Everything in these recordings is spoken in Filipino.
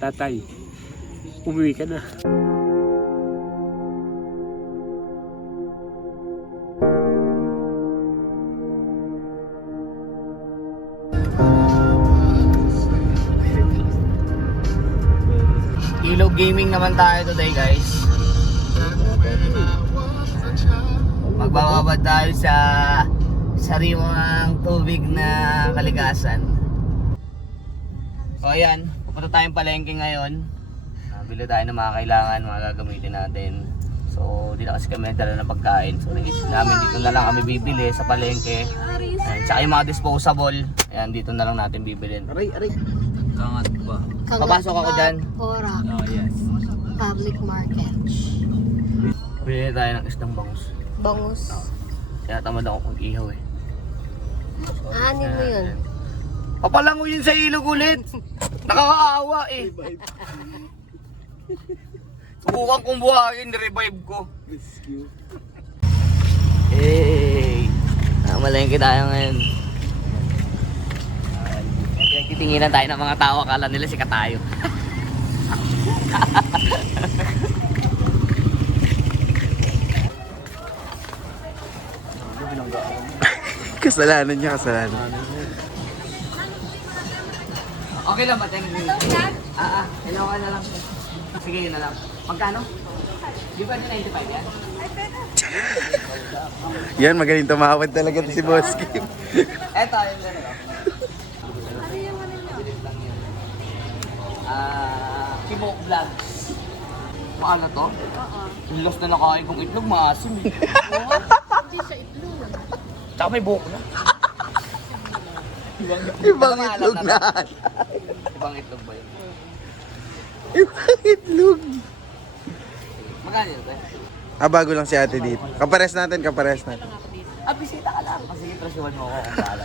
tatay, umuwi ka na. Ilog gaming naman tayo today, guys. Magbababad tayo sa sariwang tubig na kalikasan. So ayan, pupunta tayong palengke ngayon. Bili tayo ng mga kailangan, mga gagamitin natin. So di na kasi kami nagdala ng pagkain. So naisip namin dito na lang kami bibili sa palengke. Ayan, tsaka yung mga disposable, ayan, dito na lang natin bibilin. Aray. Kangat ba? Papasok ako dyan. Ora, Oh, yes. public market. Bili tayo ng isdang bangus. Bangus. Kaya tamad ako kung ihaw eh. Ano mo yun? Papalango yun sa ilog ulit. Nakakaawa eh. Subukan kong buhayin, revive ko. Rescue. Hey, namalengke tayo ngayon. Titinginan tayo ng mga tao, akala nila sikat tayo. Kasalanan niya, kasalanan. Okay lang ba? Kailangan na lang. Sige, yun na lang. Magkano? Di ba 95 yan? Yan, magaling tumawad talaga si Boss Kim. Eto, yung gano'n. Kimok Vlogs. Paano to? Yung lost na nakain kong itlog, maasim eh. Hindi siya itlog. Tsaka may buhok na. Ibang itlog na. Ibang itlog ba yun? Ibang itlog. Magkano yun? Bago lang si ate dito. Kapares natin. Bisita ka lang. Kasi trasuhan mo ako kung bahala.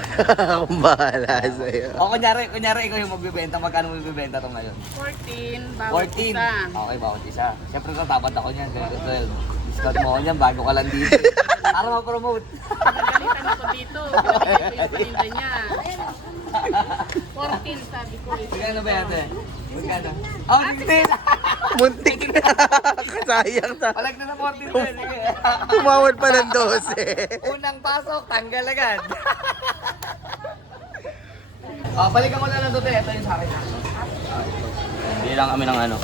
Akong bahala sa'yo. O kunyari ikaw yung magbibenta. Magkano mo magbibenta ito ngayon? 14, bawat 14. isa. Okay, bawat isa. Siyempre tatapat ako niyan. Kaya 12. Discount mo ako niyan bago ka lang dito. Para ma-promote. Nagalitan ako dito. Pinagalitan ko yung paninda niya. 14 sabi ko. Magkano ba yan? Magkano? Oh, 16! Muntik na. Sayang sa. Palag na na 14 din. Sige. Tumawad pa ng 12. Unang pasok, tanggal agad. Balikan ko lang ng dote. Ito yung sa akin. Hindi lang kami ng ano.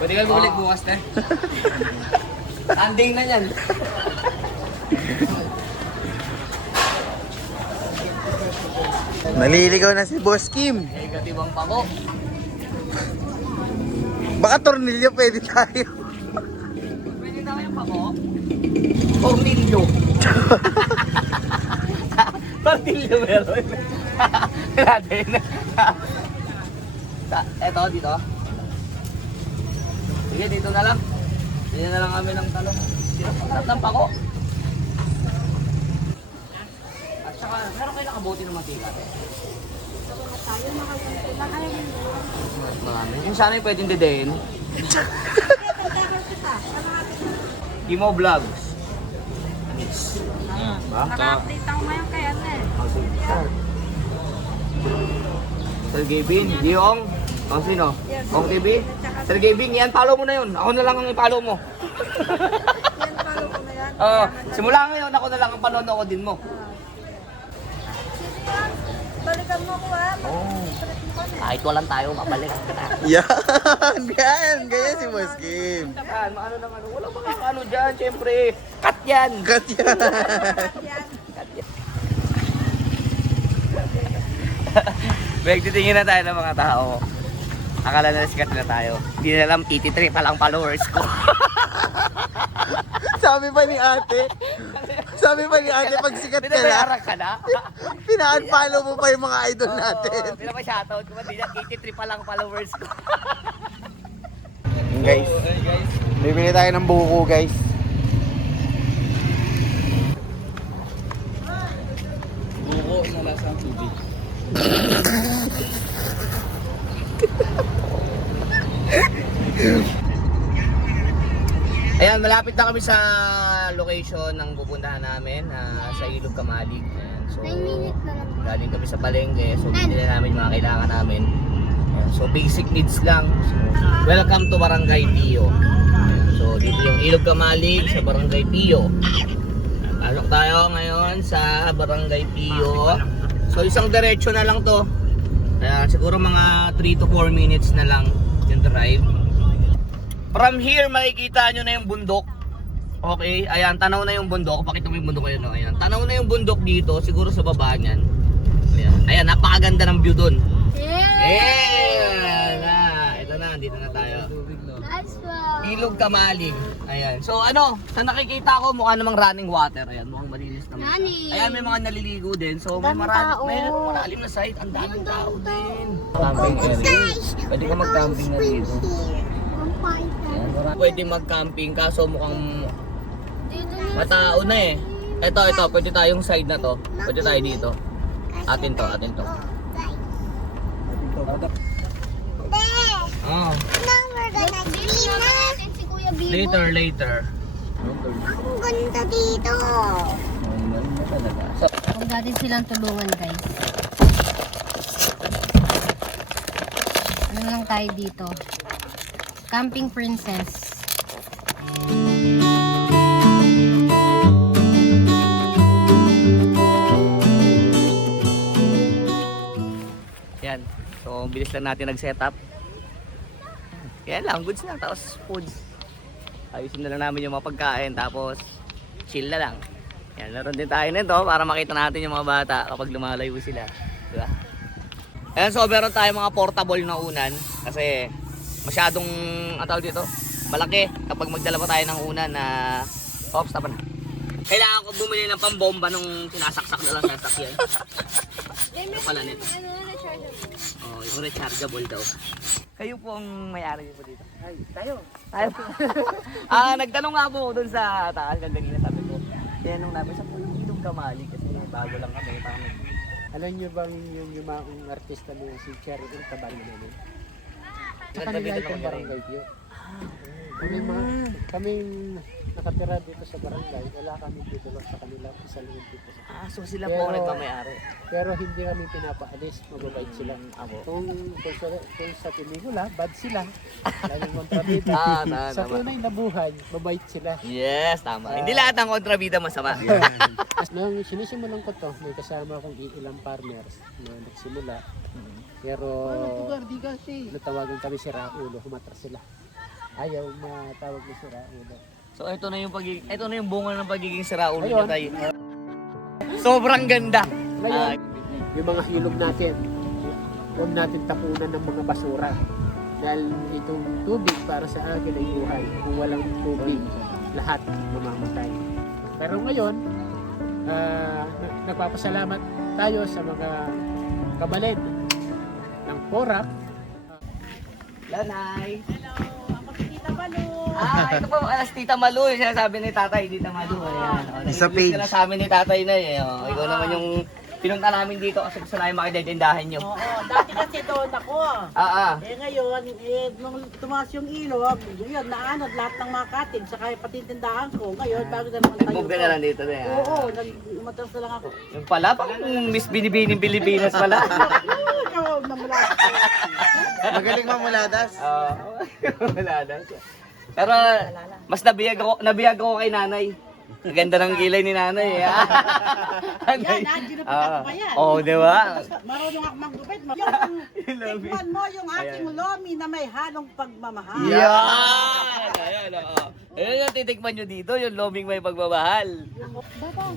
Pwede kayo bumalik bukas na. Tanding na yan. Naliligaw na si Boss Kim. Negatibang pako. Baka tornilyo pwede tayo. Pwede na kayong pako? Tornilyo. Tornilyo meron. Natin. Eto, dito. Sige, dito na lang. Dito na lang kami ng talong. Sinapagkat ng pako. At saka, meron kayo nakabuti ng mantika. Marami. Yung sana yung pwedeng didein. Kimo Vlogs. Ba? Naka-update ako ngayon kay ano eh. Sergey Bin, Diong, o sino? Ong TV? Sergey Bin, yan, follow mo na yun. Ako na lang ang i-follow mo. Yan, follow ko na yan. Simula ngayon, ako na lang ang panonoodin mo. Balikan mo ko ha. Kahit walang tayo, babalik. Yan. Ganyan si Boss Kim. Yan, ano lang ano. Walang mga ano dyan, syempre. Cut yan! Kat yan. Titingin na tayo ng mga tao. Akala na sikat na tayo. Hindi na alam, 83 pa lang followers ko. Sabi pa ni ate, pag sikat ka na, Binabayaran ka na? pina-unfollow mo pa yung mga idol natin. Pinapa-shoutout ko ba? 83 pa lang followers ko. Guys, bibili tayo ng buko guys. Buko na lasang tubig. Ayan, malapit na kami sa location ng pupuntahan namin sa Ilog Kamalig. Ayan, so, 9 minutes na lang. galing kami sa palengke, so bibili namin yung mga kailangan namin. Ayan, So basic needs lang. So, welcome to Barangay Pio. Ayan. So dito yung Ilog Kamalig sa Barangay Pio. Pasok tayo ngayon sa Barangay Pio. So isang diretso na lang to. Kaya siguro mga 3 to 4 minutes na lang yung drive. From here makikita nyo na yung bundok. Okay, ayan, tanaw na yung bundok. Pakita mo yung bundok kayo, no? Ayan, tanaw na yung bundok dito, siguro sa baba niyan. Ayan, napakaganda ng view dun. Ayan na, ito na, dito na tayo. Nice one. Ilog Kamalig. Ayan, so ano, sa nakikita ko mukha namang running water. Ayan, mukhang malinis naman siya. Nani. Ayan, may mga naliligo din. So may Daming marami, tao. may malalim na site, ang daming tao din. Camping area. Pwede ka mag-camping na dito. Pwede mag-camping kaso mukhang matao na eh. Ito, pwede tayong side na to. Pwede tayo dito. Atin to. Oh, Si Kuya Bibo. later. Ang ganda dito. Huwag natin silang tulungan, guys. Ano lang tayo dito? Camping Princess. Yan. So, bilis lang natin nag-setup. Yan lang, goods lang. Tapos foods. Ayusin na lang namin yung mga pagkain. Tapos, chill na lang. Yan, naroon din tayo nito para makita natin yung mga bata kapag lumalayo sila. Diba? Ayan, so meron tayo mga portable na unan. Kasi, masyadong, ang tawag dito, malaki. Kapag magdala pa tayo ng unan na, oops, tapa na. Kailangan ko bumili ng pambomba nung sinasaksak na lang sa sasakyan. Ito pala nito. Oh, yung rechargeable daw. Kayo po ang may-ari po dito. Ay, tayo. Nagtanong nga po ako dun sa taas kanina, sabi ko. Tinanong namin sa po yung Ilog Kamalig kasi bago lang kami. Alam niyo bang yung yumaong artista na si Cherry Hill, kabayo namin? Sa Nagtabi kanila na itong naman barangay Pio. Kaming nakatira dito sa barangay, wala kami dito sa kanila, isa lang dito sa kanila. So sila po ang nagmamayari. Pero hindi kami pinapaalis, mababait sila. Kung sa Pinigula, bad sila. Laging kontrabida. Sa tunay na buhay, mabait sila. Yes, tama. Hindi lahat ng kontrabida masama. Nung sinisimulan ko to, may kasama akong ilang farmers na nagsimula. Pero natawagan kami si Raulo, humatras sila. Ayaw matawag na si Raulo. So ito na yung bunga ng pagiging siraulo niya tayo. Sobrang ganda. Ngayon, yung mga hilog natin, huwag natin tapunan ng mga basura. Dahil itong tubig para sa akin ay buhay. Kung walang tubig, lahat mamamatay. Pero ngayon, nagpapasalamat tayo sa mga kabalin ng Porac. Lanay. Hello, ako si Tita Balu. Ito po si Tita Malu, yung sinasabi ni Tatay, Tita Malu. Ayan. Sa page. Ka na sa amin ni Tatay na eh. Oh, ikaw naman yung pinunta namin dito kasi gusto namin makidedindahan nyo. Oo, dati kasi doon ako. Eh ngayon, nung tumaas yung ilog, yun, naanod lahat ng mga cottage, saka pati tindahan ko. Ngayon, bago na naman tayo. Nag-move ka na lang dito na. Oo, umatras na lang ako. Yung pala, parang Miss Binibining Pilipinas pala. Ikaw, namula. Magaling mamuladas. Wala. Pero mas nabiyag ako kay nanay. Ang ganda ng kilay ni nanay. Yan, ginupitan ko pa yan. Oo, di ba? Marunong ako maggupit. Tikman mo yung aking lomi na may halong pagmamahal. Yan! Ayan, oo. Ayan yung titikman nyo dito, yung loming may pagmamahal. Baba,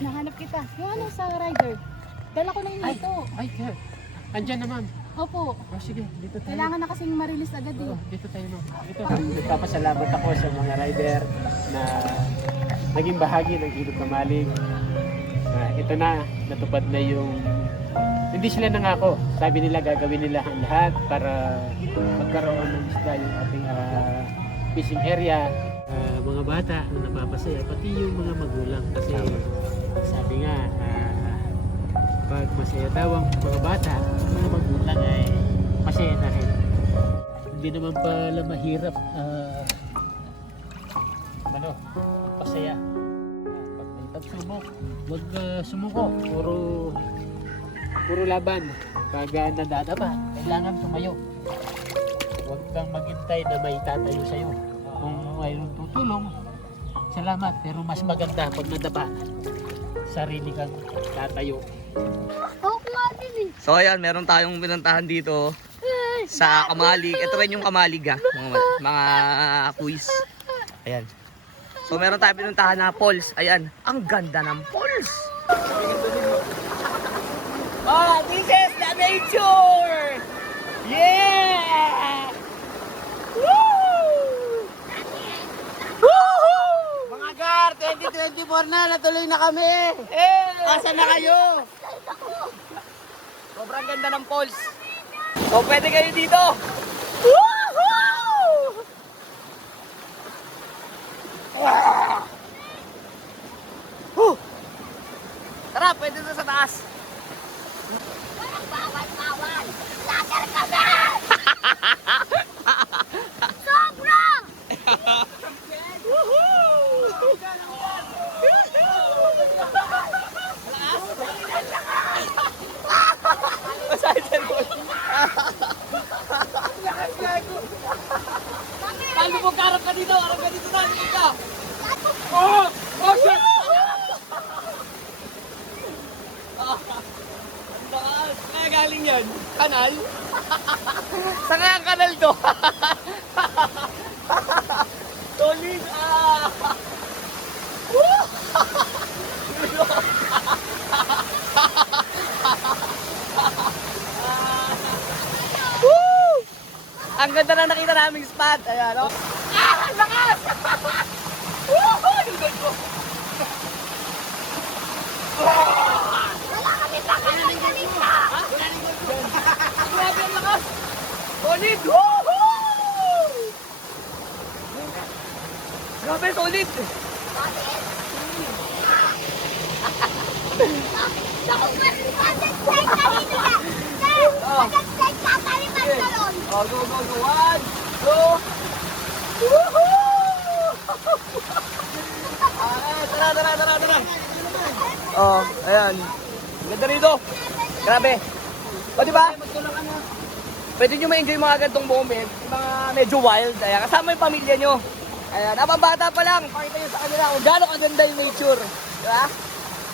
nahanap kita. Yung ano sa rider. Dala ko na yun ito. Ay, andyan naman. Opo. Sige, dito tayo. Kailangan na kasing ma-release agad eh. Dito tayo no. Dito. Nagpapasalamat ako sa mga rider na naging bahagi ng Ilog Kamalig. Ito na, natupad na yung... Hindi sila nangako. Sabi nila gagawin nila ang lahat para magkaroon ng isda yung ating fishing area. Mga bata na napapasaya, pati yung mga magulang. Kasi sabi nga, pag masaya daw ang mga bata, mga magulang ay masaya na rin. Hindi naman pala mahirap magpasaya. Pag may pagsubok, huwag sumuko. Puro laban. Pag nadadapa, kailangan tumayo. Huwag kang maghintay na may tatayo sa'yo. Kung mayroong tutulong, salamat. Pero mas maganda pag nadapa, sarili kang tatayo. So ayan, meron tayong pinuntahan dito sa Kamalig. Ito rin yung Kamalig mga quiz. Ayan. So meron tayong pinuntahan na falls. Ayan, ang ganda ng falls. Oh, this is the nature! Yeah! Woo! Woohoo! Mga gar, 2024 na, natuloy na kami. Asa na kayo? Sobrang ganda ng falls. So pwede kayo dito. Woohoo! Woo! Tara, pwede doon sa taas. Bawal! Later kami! Sobra! Lalo mo karap ka dito, harap ka dito na, dito ka. Oh! Oh shit! Kaya galing yan? Kanal? Saan kaya ang kanal to? Solid! Woo! Ang ganda na nakita naming spot. Ayan, oh. Ang lakas! Woo! Yung ganda. Wala kami pakalang kanina! Grabe ang lakas! Solid! Woohoo! Grabe, solid! Naku, mag-slide ka dito ka! Sir! Mag-slide ka kami magsalon! Oh, go, go, go! 1, 2! Woohoo! Tara! Oh, ayan. Ganda rito. Grabe. O, diba? Pwede nyo ma-enjoy mga gantong moment. Yung mga medyo wild. Ayan, kasama yung pamilya nyo. Ayan, abang bata pa lang. Pakita nyo sa kanila kung gaano kaganda yung nature. Diba?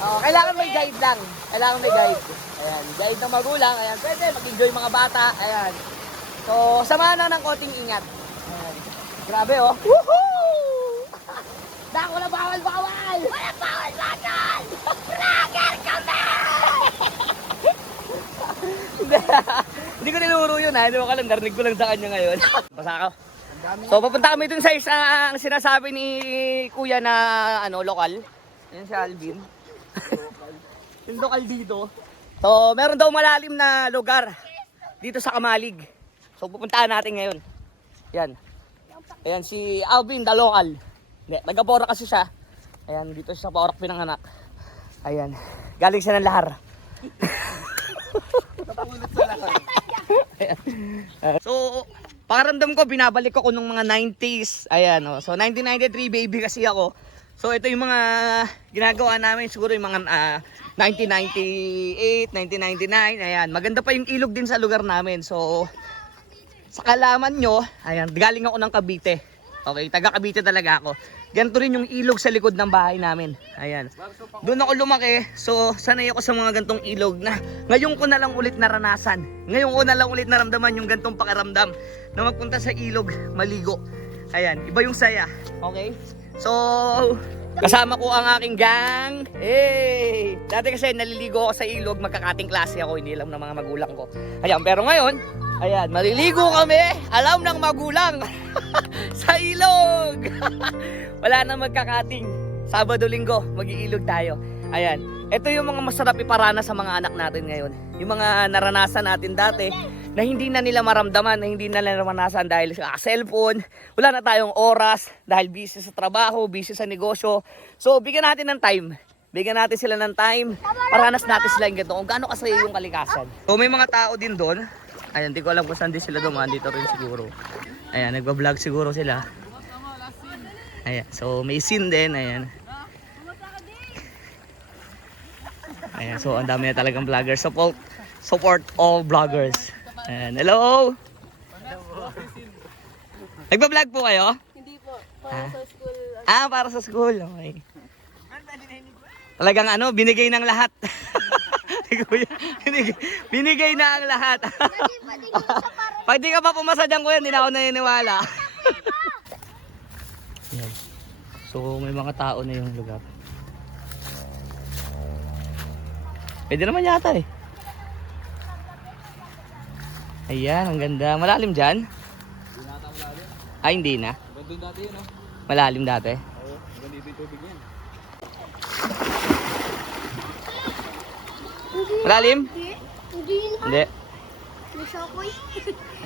Oh, kailangan may guide lang. Kailangan may guide. Ayan, guide ng magulang. Ayan, pwede mag-enjoy mga bata. Ayan. So, samahan na ng konting ingat. Ayan. Grabe, oh. Woohoo! Dako na bawal! Wala bawal! Vlogger kami! Hindi ko ninuro yun ha. Hindi ko alam. Narinig ko lang sa kanya ngayon. Basa ako. So, papunta kami dun sa isa ang sinasabi ni Kuya na lokal. Yan si Alvin. Yung lokal dito. So, meron daw malalim na lugar dito sa Kamalig. So, pupuntahan natin ngayon. Yan. Ayan si Alvin, the local. Hindi, taga-Porac kasi siya. Ayan, dito siya sa Porac pinanganak. Ayan. Galing siya ng lahar. So, pakiramdam ko, binabalik ako nung mga 90s. Ayan, oh. So, 1993 baby kasi ako. So, ito yung mga ginagawa namin. Siguro yung mga 1998, 1999. Ayan, maganda pa yung ilog din sa lugar namin. So, sa kalaman nyo, ayan, galing ako ng Cavite. Okay, taga Cavite talaga ako. Ganito rin yung ilog sa likod ng bahay namin. Ayan. Doon ako lumaki. So, sanay ako sa mga gantong ilog na ngayon ko na lang ulit naranasan. Ngayon ko na lang ulit naramdaman yung gantong pakiramdam na magpunta sa ilog, maligo. Ayan, iba yung saya. Okay? So, kasama ko ang aking gang. Hey! Dati kasi naliligo ako sa ilog, magkakating klase ako, hindi alam ng mga magulang ko. Ayan, pero ngayon, ayan, maliligo kami, alam ng magulang. Sa ilog. Wala nang magkakating. Sabado, Linggo, mag-iilog tayo. Ayan, ito yung mga masarap iparana sa mga anak natin ngayon. Yung mga naranasan natin dati na hindi na nila maramdaman, na hindi na nila maranasan dahil sa cellphone. Wala na tayong oras dahil busy sa trabaho, busy sa negosyo. So, bigyan natin ng time. Bigyan natin sila ng time. Paranas natin sila yung ganito kung gaano kasaya yung kalikasan. So, may mga tao din doon. Ayan, di ko alam kung saan din sila dumaan. Dito rin siguro. Ayan, nagbablog siguro sila. Ayan, so may scene din. Ayan. Ayan, so ang dami na talagang vloggers. Support all vloggers. Ayan, hello! Nagpa-vlog po kayo? Hindi po. Para sa school. Para sa school. Okay. Talagang ano, binigay ng lahat. Kuya, binigay na ang lahat. Pag di ka pa pumasa dyan, kuya, hindi na ako naniniwala. Ayan. So, may mga tao na yung lugar. Pwede naman yata eh. Ayan, ang ganda. Malalim dyan? Ay, hindi na. Doon dati yun, no? Malalim dati. Oo, ganito yung tubig yan. Malalim? Hindi na. Hindi. May shokoy.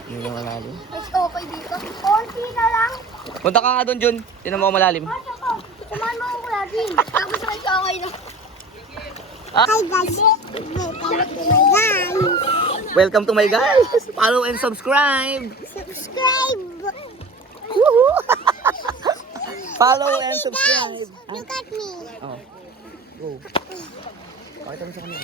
Hindi na malalim. May shokoy dito. Konti na lang. Punta ka nga doon, Jun. Tinan mo kung malalim. Basta ko. Samahan mo ako lagi. Tapos may shokoy na. Ah. Hi guys. Welcome to my guys. Welcome to my guys. Follow and subscribe. Subscribe. Follow and subscribe. Look at me. Oh. Go. Pakita mo sa kanila.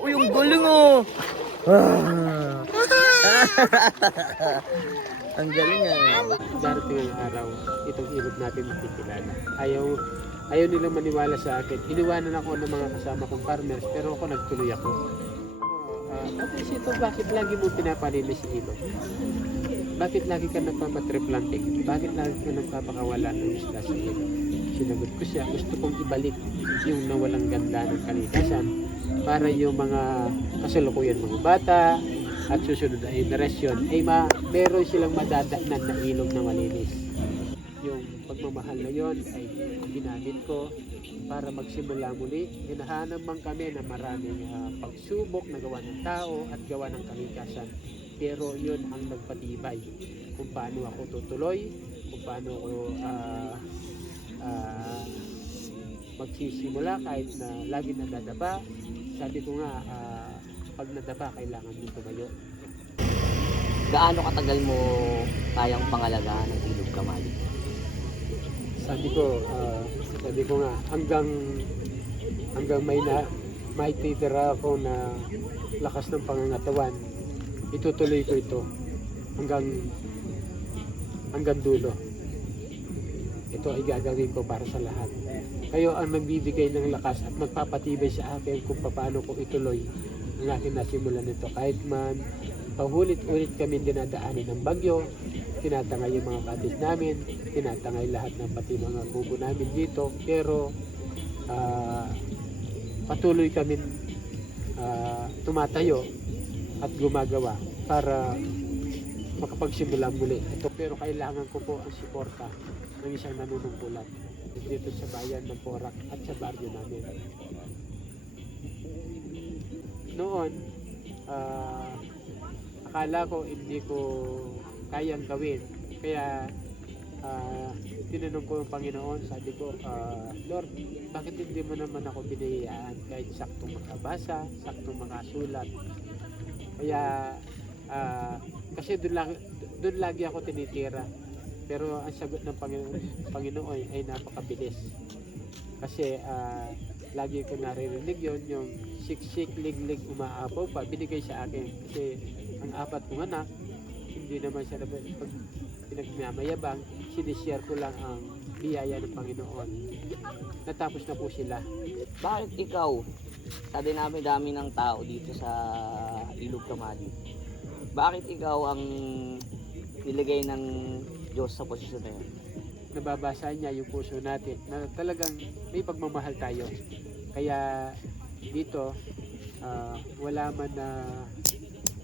Uy, yung galing oh. Ang galing ah. Darating ang araw, itong ilog natin makikilala. Ayaw nilang maniwala sa akin. Iniwanan ako ng mga kasama kong farmers, pero ako nagtuloy ako. Tapos ito, bakit lagi mo pinapalinis sa ilog? Bakit lagi ka nagpapatree planting? Bakit lagi ka nagpapakawala ng isla sa ilog? Sinagot ko siya, gusto kong ibalik yung nawalang ganda ng kalikasan para yung mga kasalukuyan mga bata at susunod na generasyon ay meron silang madadaanan na ilog na malinis. Yung pagmamahal na yon ay ginamit ko para magsimula muli. Hinahanap man kami na maraming pagsubok na gawa ng tao at gawa ng kalikasan. Pero yun ang nagpatibay kung paano ako tutuloy, kung paano ako magsisimula kahit na lagi nadadapa. Sabi ko nga, pag nadapa, kailangan mo tumayo. Gaano katagal mo kayang pangalagaan ng ilog Kamali? Sabi ko nga, hanggang may titira ako na lakas ng pangangatawan, itutuloy ko ito hanggang dulo. Ito ay gagawin ko para sa lahat. Kayo ang magbibigay ng lakas at magpapatibay sa akin kung paano ko ituloy ang aking nasimulan nito. Kahit man pahulit-ulit kami dinadaanin ng bagyo, tinatangay yung mga katis namin, tinatangay lahat ng pati mga kubo namin dito, pero patuloy kami tumatayo at gumagawa para makapagsimula muli. Ito, pero kailangan ko po ang suporta ng isang nanunungkulan dito sa bayan ng Porac at sa baryo namin. Noon, akala ko hindi ko kayang gawin. Kaya tinanong ko yung Panginoon, sabi ko, Lord, bakit hindi mo naman ako binayaan kahit saktong makabasa, saktong makasulat? Kaya kasi doon lagi ako tinitira. Pero ang sagot ng Panginoon ay napakabilis. Kasi lagi ko naririnig yun, yung siksik, liglig, umaapaw pa, binigay sa akin. Kasi ang apat kong anak, hindi naman siya pag pinagmamayabang, sinishare ko lang ang biyaya ng Panginoon. Natapos na po sila. Bakit ikaw? Sabi namin dami ng tao dito sa Ilog Kamali. Bakit ikaw ang niligay ng Diyos sa posisyon na yun? Nababasa niya yung puso natin na talagang may pagmamahal tayo. Kaya dito, wala man na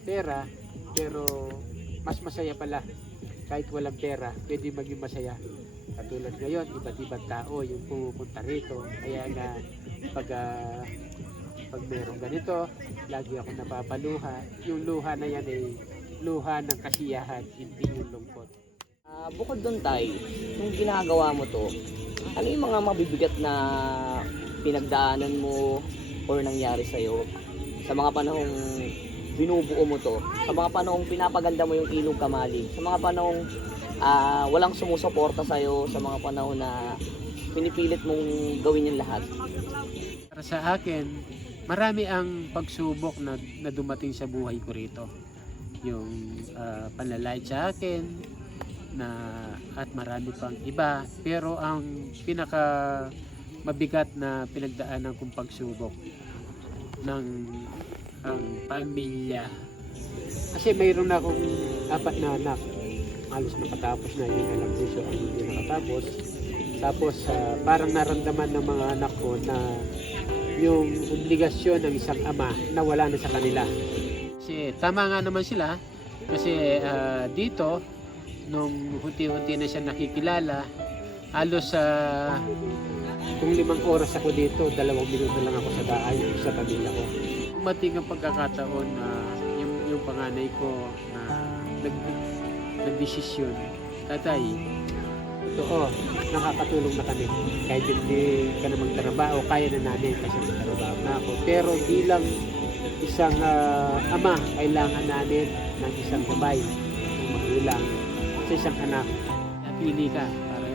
pera, pero mas masaya pala. Kahit walang pera, pwede maging masaya. Katulad ngayon, iba't ibang tao yung pumupunta rito. Kaya nga, pag meron ganito, lagi ako napapaluha. Yung luha na yan ay luha ng kasiyahan, hindi yung lungkot. Bukod doon tayo, nung ginagawa mo to, ano yung mga mabibigat na pinagdaanan mo or nangyari sa'yo sa mga panahong binubuo mo to, sa mga panahong pinapaganda mo yung Ilog Kamali, sa mga panahong walang sumusuporta sa'yo, sa mga panahon na pinipilit mong gawin yung lahat? Para sa akin, marami ang pagsubok na dumating sa buhay ko rito. Yung panlalait sa akin, at marami pang iba. Pero ang pinaka mabigat na pinagdaanan kong pagsubok ng ang pamilya. Kasi mayroon na akong 4 na anak. Halos nakatapos na, yung alam ko ang hindi nakatapos. Tapos parang naramdaman ng mga anak ko na yung obligasyon ng isang ama na wala na sa kanila. Kasi tama nga naman sila. Kasi dito, nung unti-unti na siya nakikilala, halos kung 5 oras ako dito, 2 minuto lang ako sa daan sa pamilya ko. Umating ang pagkakataon na yung panganay ko na nagdesisyon, tatay, totoo, nakakatulong na kami. Kahit hindi ka na magtrabaho, kaya na namin kasi magtrabaho na ako. Pero bilang isang ama, kailangan namin ng isang gabay, ng magulang, sa isang anak. Napili ka para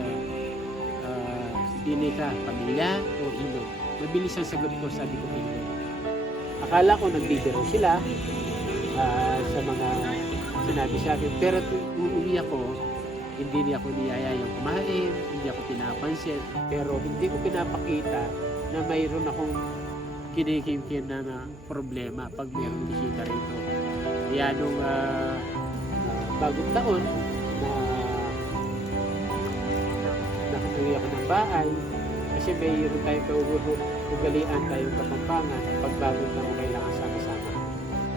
pili ka, pamilya o ilog. Mabilis ang sagot ko, sabi ko ilog. Akala ko nagbibiro sila sa mga sinabi sa akin. Pero uuwi ako, hindi niya ako niyayayang kumain, hindi ako pinapansin. Pero hindi ko pinapakita na mayroon akong kinikimkim na problema pag mayroong bisita rito. Kaya nung bagong taon na nakatuloy ako ng bahay, kasi mayroon tayong ugalian tayong kapampangan pag bagong taon kailangan sama-sama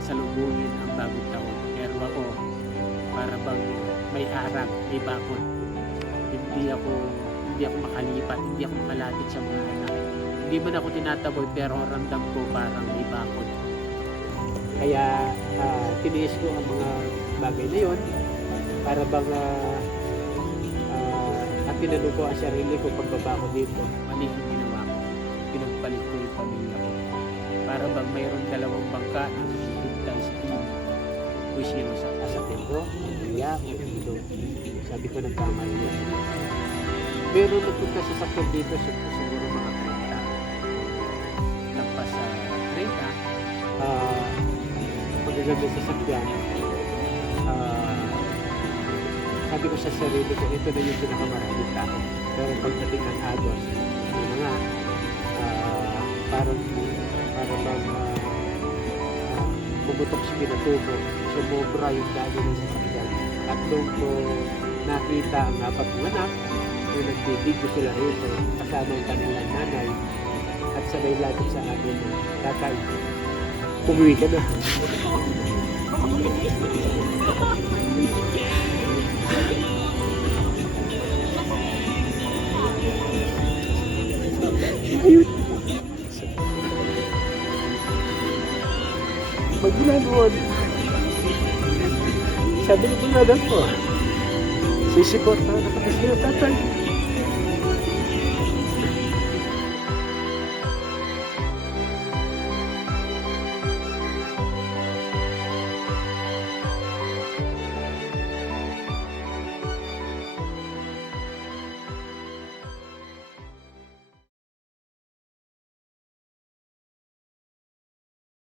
salubungin ang bagong taon. Pero ako, para bang may arang, may bakod. Hindi ako makalipat, hindi ako makalapit sa mga anak. Hindi man ako tinataboy, pero ramdam ko parang may bakod. Kaya tiniis ko ang mga bagay na yun para bang at tinanong ko ang sarili ko pagbaba ko dito. Mali yung ginawa ko. Pinagpalit ko yung pamilya ko. Para bang mayroong 2 bangka na hintay sa inyo. Kung sino sa asatin ko, pamilya o ilo. Sabi ko nagkamali niya. Meron nagpunta sa sakyan dito siguro mga 30. Tapos sa 30, pagkagabi sa sakyan, sabi ko sa sarili ko, ito na yung pinakamaraming tao. Pero pagdating ng Agos, yung mga parang pumutok si Pinatubo, sumobra yung dami ng sasakyan. At doon ko nakita ang 4 ng anak, nung nagbibigyo sila rito, kasama yung kanilang nanay, at sabay lapit sa akin, tatay, umuwi ka na. Magmula noon, sabi ni Bunadang ko, sisipot na nakakasya tatay.